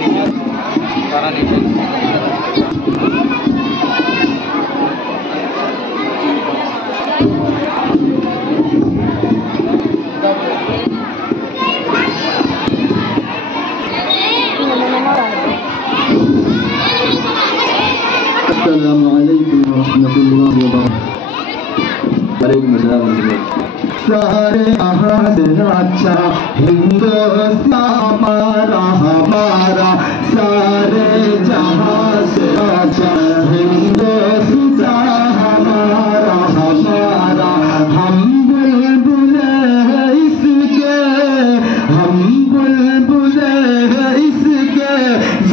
Assalamualaikum warahmatullahi wabarakatuh. सारे जहाँ से अच्छा हिंदुस्तान हमारा हमारा, सारे जहाँ से अच्छा हिंदुस्तान हमारा हमारा। हम बुलबुल हैं इसके, हम बुलबुल हैं इसके,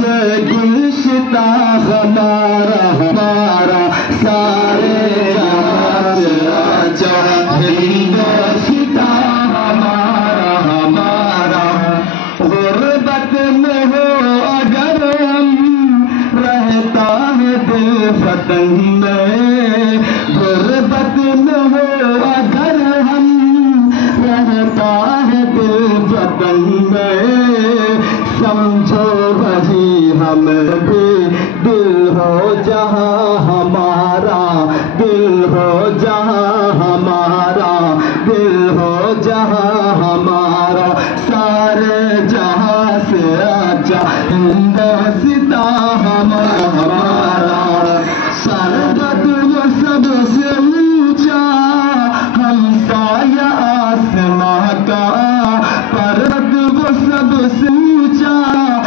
ये गुलशिता हमारा हमारा। सारे जहाँ से अच्छा हिंदुस्तान हमारा हमारा। गुर्बत में हो अगर हम, रहता है दिल वतन में। गुर्बत में हो अगर हम, रहता है दिल वतन में। समझो वही हम भी दिल हो जहाँ हमारा, दिल हो जहाँ हमारा, दिल हो जहाँ हमारा। सारे जहाँ से अच्छा हिंदुस्तान हमारा हमारा। सरहद वो सबसे ऊंचा, हम साया आसमां का। पर्वत वो सबसे ऊंचा,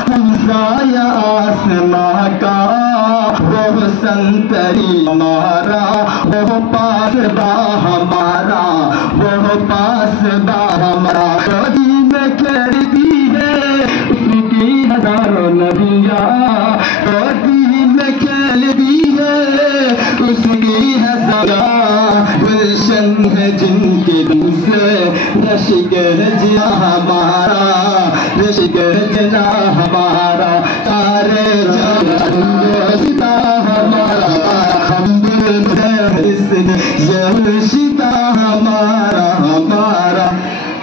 हम साया आसमां का। वो संतरी हमारा, वो पासबा हमारा, वो पासबा हमारा। गोदी में खेलती है उसकी हजारों नदियाँ, गोदी में खेलती है उसकी हजारों। गुलशन है जिनके दिल से रशिक जिया हमारा, रशिक जना हमारा। सारे हिंदुस्ता हमारा, हम बुलबुल हैं इसके, ये शिता हमारा हमारा।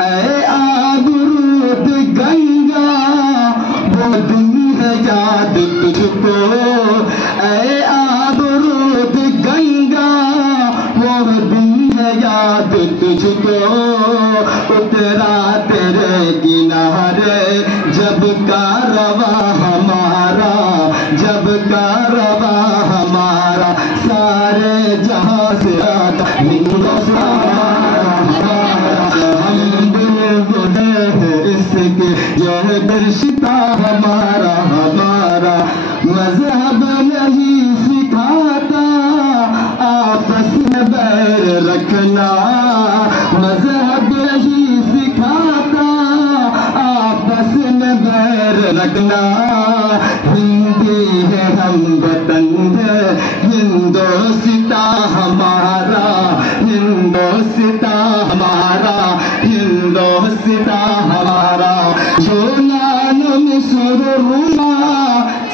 ऐ आबरूद गंगा वो दिन है याद तुझको, ऐ आबरूद गंगा वो दिन है याद तुझको। उतरा तेरे किनारे जब कारवा हमारा, जब कारवा हमारा। सारे जहाँ से आता हिंदुस्तान हमारा। हम बुलबुल हैं इसके, यह गुलशिता हमारा हमारा। मज़हब नहीं सिखाता आपस में बैर रखना, मज़हब नहीं सिखाता आपस में बैर रखना। हिंदी है हम वतन है हिंदुस्तान हमारा, हिंदुस्तान हमारा, हिंदुस्तान हमारा। यूनान मिस्र रोमा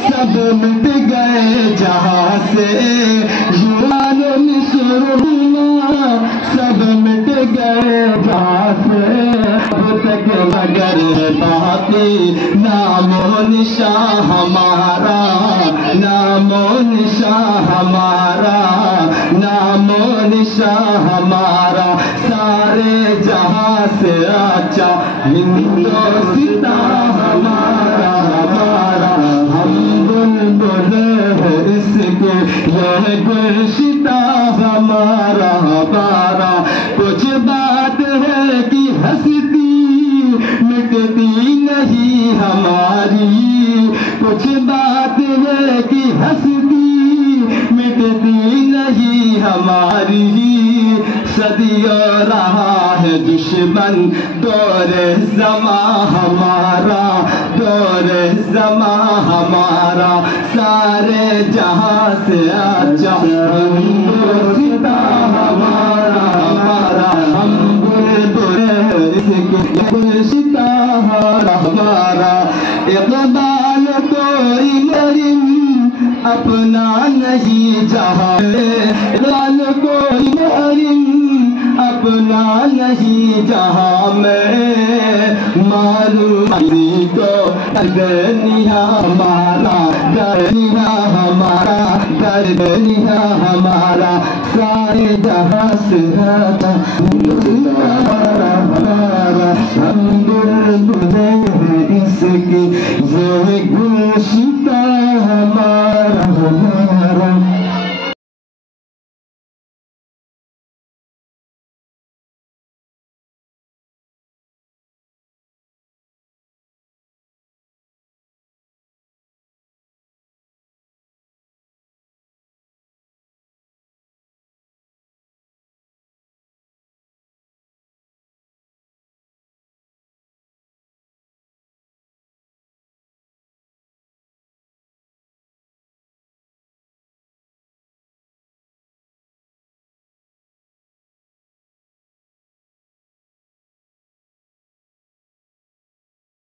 सब मिट गए जहाँ से, यूनान मिस्र रोमा सब मिट गए जहाँ से। अब तक मगर बाकी नामो निशान हमारा, नामो निशान हमारा, नामो निशान हमारा। सारे जहाँ से अच्छा हिंदुस्तान हमारा हमारा। हम बुलबुल हैं इसके, यह गुलशिता हमारा हमारा। कुछ बात है कि हंसती मिटती नहीं हमारी, कुछ बात है कि हंसती मिटती नहीं हमारी। सदियों रहा है दुश्मन दौरे ज़मा हमारा, दौरे ज़मा हमारा। सारे जहाँ से अच्छा हिंदुस्तान हमारा हमारा। हम बुलबुल हैं इसके, गुलशितान हमारा। इक़बाल कोई नहीं अपना नहीं जहाँ, इक़बाल कोई नहीं अपना नहीं जहाँ में मालूम को दर्दनिया हमारा दर्दनिया हमारा दर्दनिया हमारा सारे जहाँ से हमारा हम बुलबुल हैं इसकी